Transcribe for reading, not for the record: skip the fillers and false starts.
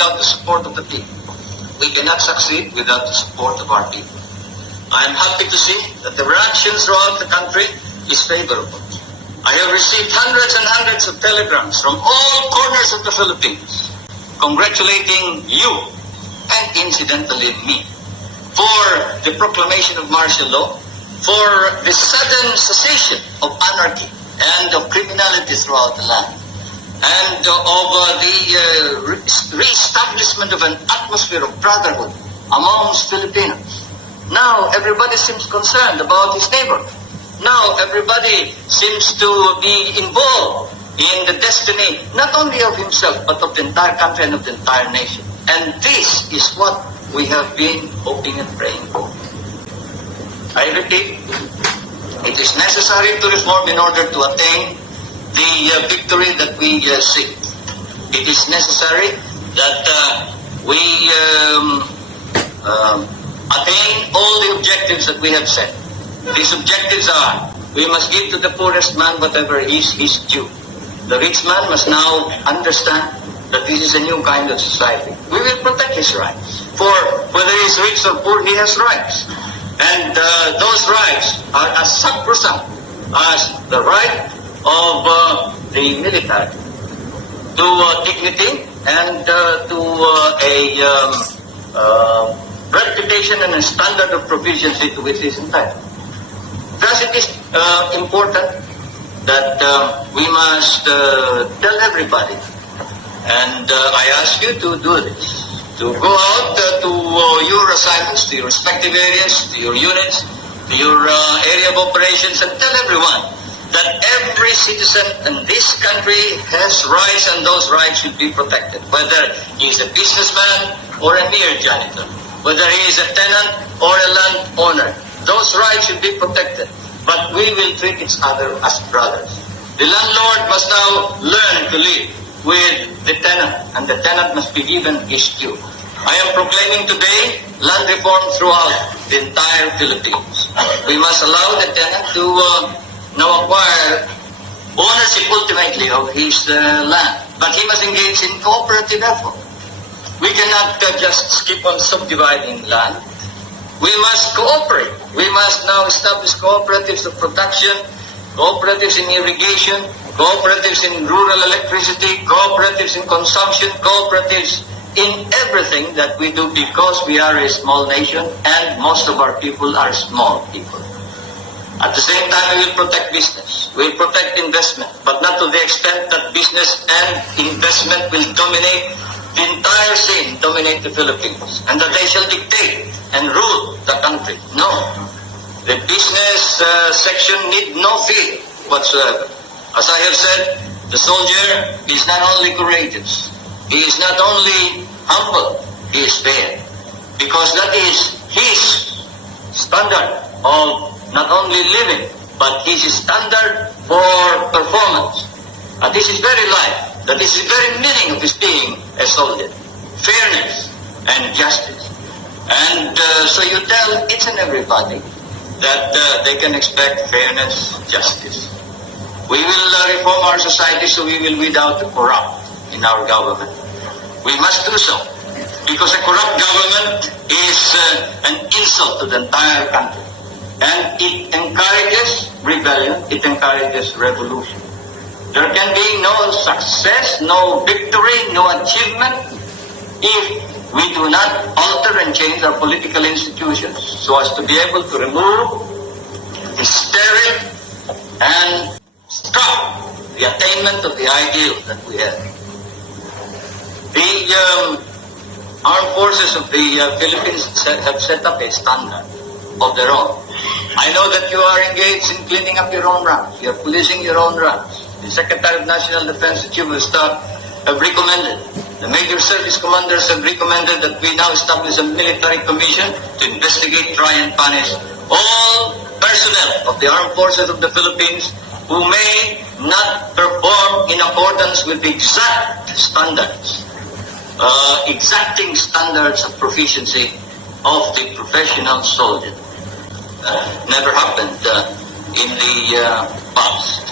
without the support of the people. We cannot succeed without the support of our people. I am happy to see that the reaction throughout the country is favorable. I have received hundreds and hundreds of telegrams from all corners of the Philippines congratulating you and incidentally me for the proclamation of martial law, for the sudden cessation of anarchy and of criminality throughout the land, and of the re-establishment of an atmosphere of brotherhood amongst Filipinos. Now everybody seems concerned about his neighbor. Now everybody seems to be involved in the destiny not only of himself but of the entire country and of the entire nation. And this is what we have been hoping and praying for. I repeat, it is necessary to reform in order to attain the victory that we seek. It is necessary that we attain all the objectives that we have set. These objectives are, we must give to the poorest man whatever is his due. The rich man must now understand that this is a new kind of society. We will protect his rights. For whether he is rich or poor, he has rights. And those rights are as sacrosanct as the right of the military to dignity and to a reputation and a standard of proficiency to which he is entitled. Thus it is important that we must tell everybody, and I ask you to do this, to go out to your assignments, to your respective areas, to your units, to your area of operations, and tell everyone that every citizen in this country has rights and those rights should be protected, whether he is a businessman or a mere janitor, whether he is a tenant or a landowner. Those rights should be protected, but we will treat each other as brothers. The landlord must now learn to live with the tenant, and the tenant must be given his due. I am proclaiming today land reform throughout the entire Philippines. We must allow the tenant to now acquire ownership ultimately of his land, but he must engage in cooperative effort. We cannot just skip on subdividing land. We must cooperate. We must now establish cooperatives of production, cooperatives in irrigation, cooperatives in rural electricity, cooperatives in consumption, cooperatives in everything that we do, because we are a small nation and most of our people are small people. At the same time, we will protect business. We will protect investment, but not to the extent that business and investment will dominate the entire scene, dominate the Philippines, and that they shall dictate and rule the country. No. The business section need no fear whatsoever. As I have said, the soldier is not only courageous, he is not only humble, he is fair. Because that is his standard of not only living, but his standard for performance. And this is very life. That is the very meaning of his being a soldier. Fairness and justice. And so you tell each and everybody that they can expect fairness, justice. We will reform our society so we will weed out the corrupt in our government. We must do so, because a corrupt government is an insult to the entire country. And it encourages rebellion, it encourages revolution. There can be no success, no victory, no achievement if we do not alter and change our political institutions so as to be able to remove the sterile and stop the attainment of the ideals that we have. The armed forces of the Philippines have set up a standard of their own. I know that you are engaged in cleaning up your own ranks. You are policing your own ranks. The Secretary of National Defense, the Chief of Staff, have recommended, the major service commanders have recommended that we now establish a military commission to investigate, try and punish all personnel of the armed forces of the Philippines who may not perform in accordance with the exact standards, exacting standards of proficiency of the professional soldier. Never happened in the past.